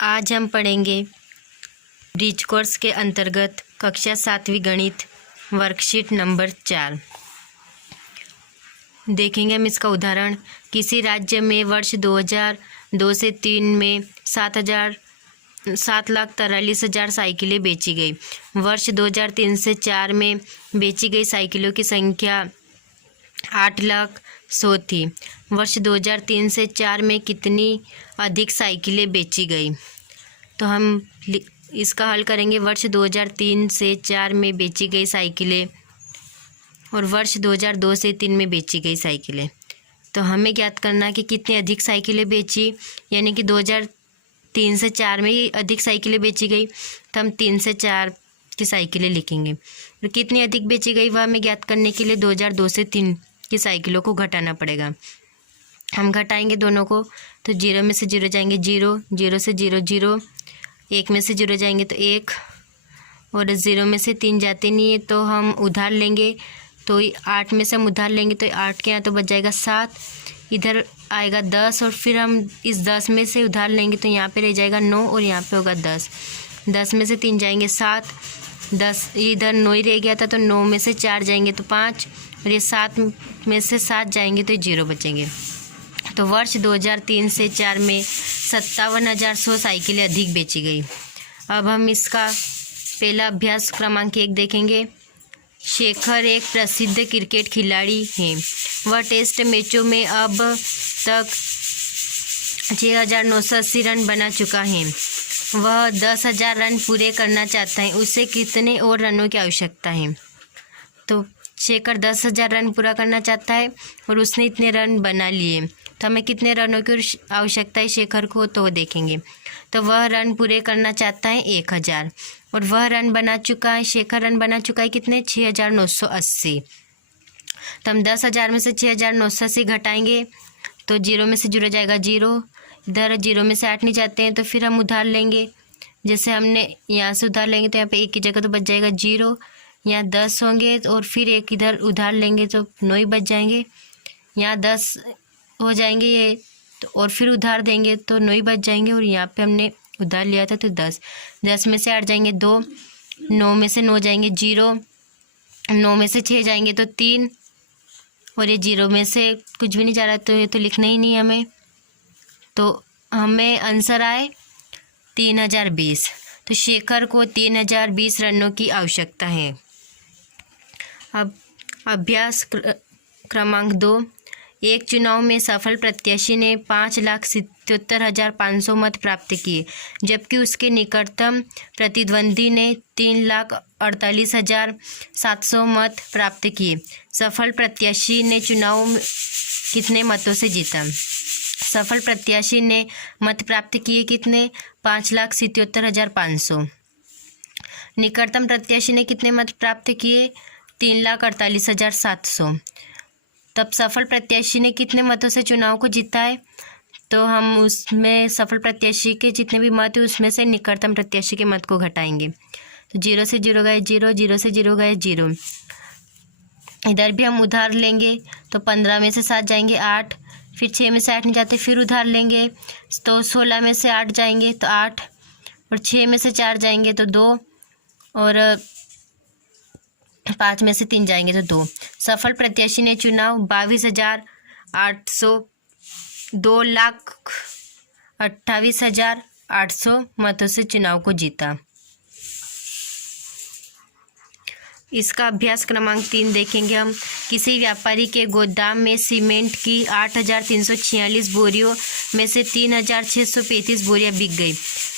आज हम पढ़ेंगे ब्रिज कोर्स के अंतर्गत कक्षा 7वीं गणित वर्कशीट नंबर 4। देखेंगे हम इसका उदाहरण। किसी राज्य में वर्ष 2002 से 3 में 7,43,000 साइकिलें बेची गई। वर्ष 2003 से 4 में बेची गई साइकिलों की संख्या 8,100,000 थी। वर्ष 2003 से 4 में कितनी अधिक साइकिलें बेची गई? तो हम इसका हल करेंगे। वर्ष 2003 से 4 में बेची गई साइकिलें और वर्ष 2002 से 3 में बेची गई साइकिलें। तो हमें ज्ञात करना कि कितनी अधिक साइकिलें बेची, यानी कि 2003 से 4 में ही अधिक साइकिलें बेची गई, तो हम 3 से 4 की साइकिलें लिखेंगे। और कितनी अधिक बेची गई वह हमें ज्ञात करने के लिए 2002 से 3 की साइकिलों को घटाना पड़ेगा। हम घटाएंगे दोनों को, तो 0 में से 0 जाएंगे 0, 0 से 0 0, 1 में से 0 जाएंगे तो 1, और 0 में से 3 जाते नहीं है तो हम उधार लेंगे। तो 8 में से हम उधार लेंगे तो 8 के यहाँ तो बच जाएगा 7, इधर आएगा 10, और फिर हम इस 10 में से उधार लेंगे तो यहाँ पे रह जाएगा 9 और यहाँ पे होगा 10। 10 में से 3 जाएंगे 7, 10 इधर 9 ही रह गया था तो 9 में से 4 जाएंगे तो 5, और ये 7 में से 7 जाएंगे तो 0 बचेंगे। तो वर्ष 2003 से 4 में 57,100 साइकिलें अधिक बेची गई। अब हम इसका पहला अभ्यास क्रमांक 1 देखेंगे। शेखर एक प्रसिद्ध क्रिकेट खिलाड़ी हैं। वह टेस्ट मैचों में अब तक 6,980 रन बना चुका है। वह 10,000 रन पूरे करना चाहता है। उसे कितने और रनों की आवश्यकता है? तो शेखर 10,000 रन पूरा करना चाहता है और उसने इतने रन बना लिए, तो हमें कितने रनों की आवश्यकता है शेखर को, तो वो देखेंगे। तो वह रन पूरे करना चाहता है 1,000, और वह रन बना चुका है, शेखर रन बना चुका है कितने? 6,980। तो हम 10,000 में से 6,980 घटाएंगे तो 0 में से 0 जाएगा 0, इधर 0 में से 8 नहीं जाते हैं तो फिर हम उधार लेंगे। जैसे हमने यहाँ से उधार लेंगे तो यहाँ पे 1 की जगह तो बच जाएगा 0, यहाँ 10 होंगे और फिर 1 इधर उधार लेंगे तो 9 ही बच जाएंगे। यहाँ 10 हो जाएंगे ये तो, और फिर उधार देंगे तो 9 ही बच जाएंगे, और यहाँ पे हमने उधार लिया था तो 10। 10 में से 8 जाएंगे 2, 9 में से 9 जाएंगे 0, 9 में से 6 जाएंगे तो 3, और ये 0 में से कुछ भी नहीं जा रहा तो ये तो लिखना ही नहीं है हमें। तो हमें आंसर आए 3,020। तो शेखर को 3,020 रनों की आवश्यकता है। अब अभ्यास क्रमांक 2। एक चुनाव में सफल प्रत्याशी ने 5,77,500 मत प्राप्त किए, जबकि उसके निकटतम प्रतिद्वंदी ने 3,48,700 मत प्राप्त किए। सफल प्रत्याशी ने चुनाव कितने मतों से जीता? सफल प्रत्याशी ने मत प्राप्त किए कितने? 5,77,500। निकटतम प्रत्याशी ने कितने मत प्राप्त किए? 3,48,700। तब सफल प्रत्याशी ने कितने मतों से चुनाव को जीता है? तो हम उसमें सफल प्रत्याशी के जितने भी मत हैं उसमें से निकटतम प्रत्याशी के मत को घटाएंगे। तो 0 से 0 गए 0, 0 से 0 गए 0, इधर भी हम उधार लेंगे तो 15 में से 7 जाएंगे 8, फिर 6 में से 8 नहीं जाते फिर उधार लेंगे तो 16 में से 8 जाएंगे तो 8, और 6 में से 4 जाएंगे तो 2, और 5 में से 3 जाएंगे तो 2। सफल प्रत्याशी ने चुनाव 22,800 2,28,800 मतों से चुनाव को जीता। इसका अभ्यास क्रमांक 3 देखेंगे हम। किसी व्यापारी के गोदाम में सीमेंट की 8,346 बोरियों में से 3,635 बोरियां बिक गई।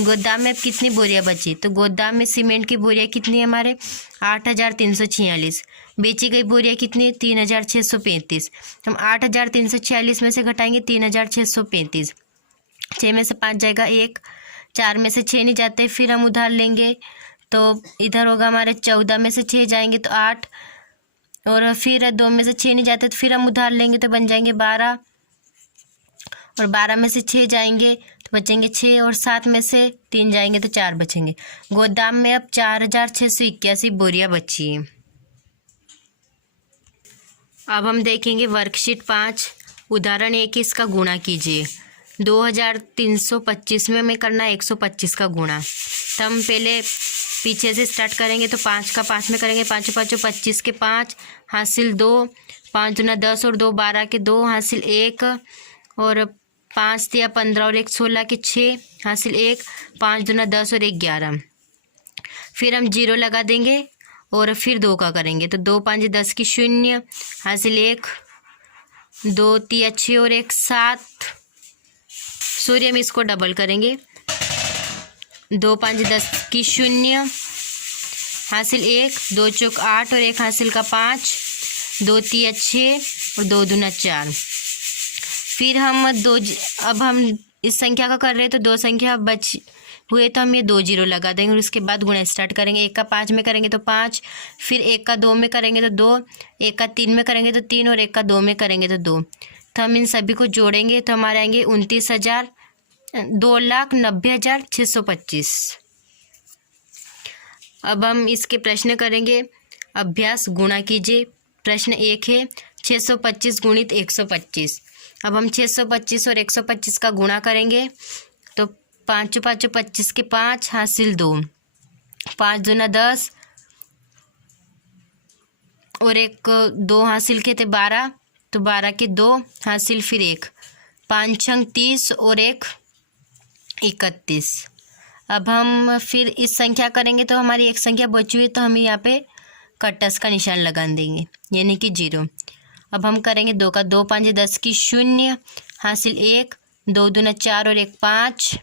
गोदाम में अब कितनी बोरियां बची? तो गोदाम में सीमेंट की बोरियां कितनी है हमारे? 8,346। बेची गई बोरियां कितनी? 3,635। हम 8,346 में से घटाएंगे 3,635, 6 में से 5 जाएगा 1, 4 में से 6 नहीं जाते फिर हम उधार लेंगे तो इधर होगा हमारे 14 में से 6 जाएंगे तो 8, और फिर 2 में से 6 नहीं जाते तो फिर हम उधार लेंगे तो बन जाएंगे 12, और 12 में से 6 जाएंगे तो बचेंगे 6, और 7 में से 3 जाएंगे तो 4 बचेंगे। गोदाम में अब 4,681 बोरियां बची हैं। अब हम देखेंगे वर्कशीट 5। उदाहरण 1 इसका गुणा कीजिए। 2325 में हमें करना है 125 का गुणा। तो हम पहले पीछे से स्टार्ट करेंगे। तो 5 का 5 में करेंगे, 5 5 25 के 5 हासिल 2, 5 दूना 10 और 2 12 के 2 हासिल 1 और 5 दिया 15 और 1 16 के 6 हासिल 1, 5 दूना 10 और 1 11। फिर हम 0 लगा देंगे और फिर 2 का करेंगे। तो 2 5 10 की 0 हासिल 1, 2 3 6 और 1 7। सॉरी, हम इसको डबल करेंगे। 2 5 10 की 0 हासिल 1, 2 चौक 8 और 1 हासिल का 5, 2 3 6 और 2 दूना 4। फिर हम अब हम इस संख्या का कर रहे हैं तो 2 संख्या बच हुए तो हम ये 2 0 लगा देंगे और उसके बाद गुणा स्टार्ट करेंगे। 1 का 5 में करेंगे तो 5, फिर 1 का 2 में करेंगे तो 2, 1 का 3 में करेंगे तो 3 और 1 का 2 में करेंगे तो 2। तो हम इन सभी को जोड़ेंगे तो हमारे आएंगे 2,90,625। अब हम इसके प्रश्न करेंगे। अभ्यास गुणा कीजिए। प्रश्न 1 है 625 गुणित 125। अब हम 625 और 125 का गुणा करेंगे। तो 5 5 25 के 5 हासिल 2, 5 दूना 10 और 1 2 हासिल के थे 12, तो 12 के 2 हासिल फिर 1, 5 6 30 और 1 31। अब हम फिर इस संख्या करेंगे तो हमारी एक संख्या बची हुई, तो हम यहाँ पे कटस का निशान लगा देंगे यानी कि 0। अब हम करेंगे 2 का 2 5 10 की 0 हासिल 1, 2 दूना 4 और 1 5,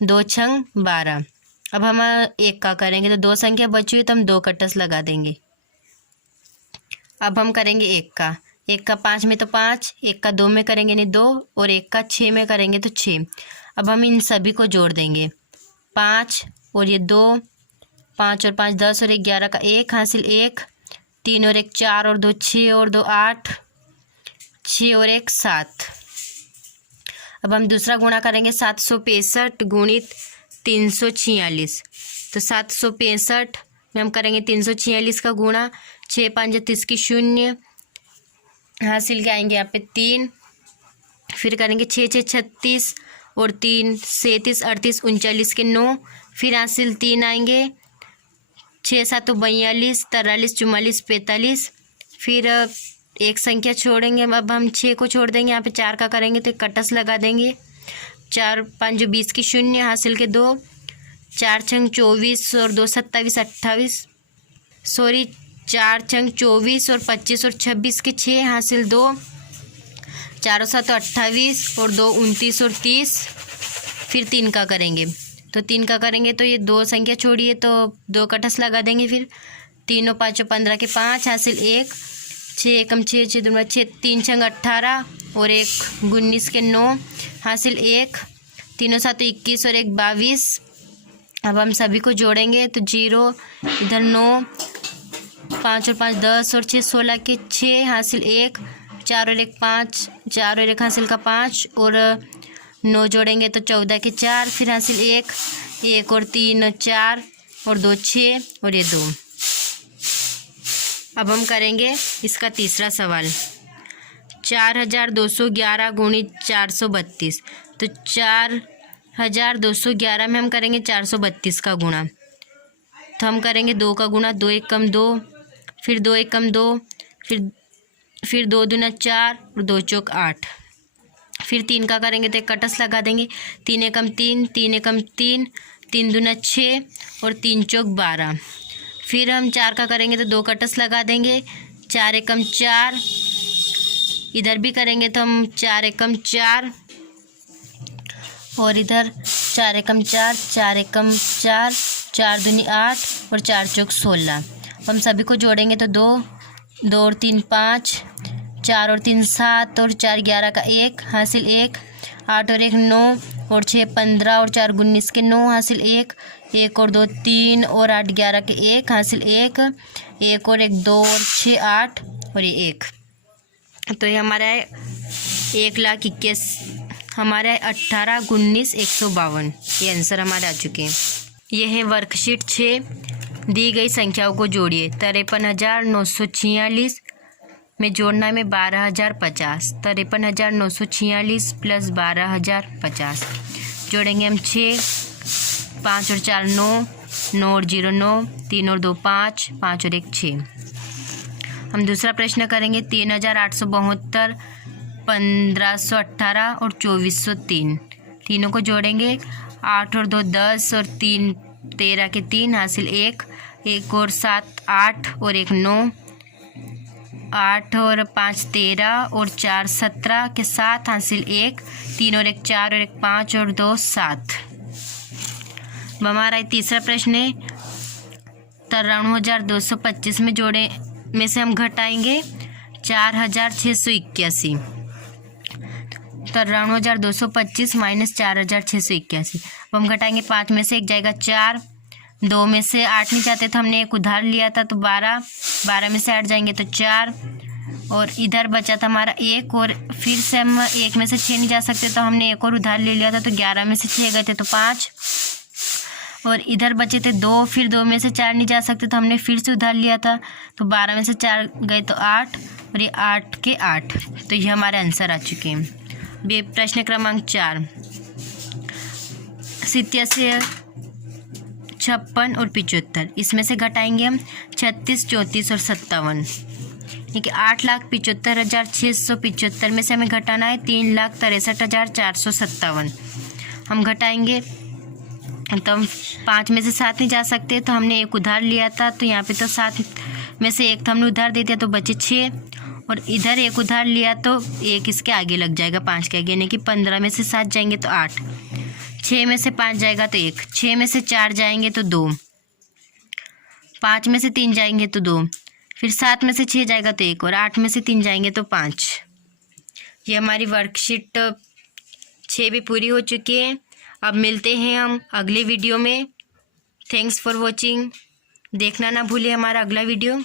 2 6 12। अब हम 1 का करेंगे तो 2 संख्या बची हुई तो हम 2 कटस लगा देंगे। अब हम करेंगे 1 का 5 में तो 5, 1 का 2 में करेंगे नहीं 2 और 1 का 6 में करेंगे तो 6। अब हम इन सभी को जोड़ देंगे। 5 और ये 2, 5 और 5 10 और 1 11 का 1 हासिल 1, 3 और 1 4 और 2 6 और 2 8, 6 और 1 7। अब हम दूसरा गुणा करेंगे 765 गुणित 346। तो 765 में हम करेंगे 346 का गुणा। 6 5 30 की 0 हासिल के आएंगे यहाँ पे 3, फिर करेंगे 6 6 36 और 3 37 38 39 के 9, फिर हासिल 3 आएंगे, 6 7 42 43 44 45। फिर एक संख्या छोड़ेंगे। अब हम 6 को छोड़ देंगे, यहाँ पे 4 का करेंगे तो कटस लगा देंगे। 4 5 20 की 0 हासिल के 2, 4 6 24 और 2 27 28। सॉरी, 4 6 24 और 25 और 26 के 6 हासिल 2, 4 7 28 और 2 29 और 30। फिर 3 का करेंगे तो 3 का करेंगे तो ये 2 संख्या छोड़िए तो 2 कटस लगा देंगे। फिर 3 5 15 के 5 हासिल 1, 6 1 6 6 2 6 3 6 18 और 1 19 के 9 हासिल 1, 3 7 21 और 1 22। अब हम सभी को जोड़ेंगे तो 0 इधर 9, 5 और 5 10 और 6 16 के 6 हासिल 1, 4 और 1 5, 4 और 1 हासिल का 5 और 9 जोड़ेंगे तो 14 के 4, फिर हासिल 1 1 और 3 4 और 2 6 और ये 2। अब हम करेंगे इसका तीसरा सवाल। 4211 गुणित 432। तो 4211 में हम करेंगे 432 का गुणा। तो हम करेंगे 2 का गुणा, 2 1 कम 2, फिर 2 1 कम 2, फिर 2 दूना 4 और 2 चौक 8। फिर 3 का करेंगे तो एक कटस लगा देंगे। 3 एकम 3, 3 एकम 3, 3 दूना 6 और 3 चौक 12। फिर हम 4 का करेंगे तो 2 कटस लगा देंगे। 4 एकम 4, इधर भी करेंगे तो हम 4 एकम 4 और इधर 4 एकम 4, 4 एकम 4, 4 दूनी 8 और 4 चौक 16। हम सभी को जोड़ेंगे तो 2 2 और 3 5, 4 और 3 7 और 4 11 का 1 हासिल 1, 8 और 1 9 और 6 15 और 4 19 के 9 हासिल 1, 1 और 2 3 और 8 11 के 1 हासिल 1, 1 और 1 2 और 6 8 और ये 1। तो ये हमारा है 1,21,000, हमारा है 18 19 152। ये आंसर हमारे आ चुके हैं। यह है वर्कशीट 6। दी गई संख्याओं को जोड़िए। 53,946 में जोड़ना है हमें 12,050। 53,946 प्लस 12,050 जोड़ेंगे हम 6, 5 और 4 9, 9 और 0 9, 3 और 2 5, 5 और 1 6। हम दूसरा प्रश्न करेंगे 3,872, 1,518 और 2,403। तीनों को जोड़ेंगे, 8 और 2 10 और 3 13 के 3 हासिल 1, 1 और 7 8 और 1 9, 8 और 5 13 और 4 17 के 7 हासिल 1, 3 और 1 4 और 1 5 और 2 7। अब हमारा तीसरा प्रश्न है 93,225 में जोड़े में से हम घटाएंगे 4,681। 93,225 माइनस 4,681। अब हम घटाएंगे 5 में से 1 जाएगा 4, 2 में से 8 नहीं जाते तो हमने एक उधार लिया था तो 12, 12 में से 8 जाएंगे तो 4 और इधर बचा था हमारा 1 और फिर से हम 1 में से 6 नहीं जा सकते तो हमने एक और उधार ले लिया था तो 11 में से 6 गए थे तो 5 और इधर बचे थे 2, फिर 2 में से 4 नहीं जा सकते तो हमने फिर से उधार लिया था तो 12 में से 4 गए तो 8 और ये 8 के 8। तो ये हमारे आंसर आ चुके हैं। अब ये प्रश्न क्रमांक 4, 87, 56 और 75, इसमें से घटाएंगे हम 36, 34 और 57। ठीक है, 8,75,675 में से हमें घटाना है 3,63,457। हम घटाएंगे तो हम 5 में से 7 नहीं जा सकते तो हमने एक उधार लिया था तो यहाँ पे तो 7 में से 1 तो हमने उधार दे दिया तो बचे 6 और इधर एक उधार लिया तो 1 इसके आगे लग जाएगा 5 के आगे, यानी कि 15 में से 7 जाएंगे तो 8, 6 में से 5 जाएगा तो 1, 6 में से 4 जाएंगे तो 2, 5 में से 3 जाएंगे तो 2, फिर 7 में से 6 जाएगा तो 1 और 8 में से 3 जाएंगे तो 5। ये हमारी वर्कशीट 6 भी पूरी हो चुकी है। अब मिलते हैं हम अगले वीडियो में। Thanks for watching. देखना ना भूलिए हमारा अगला वीडियो।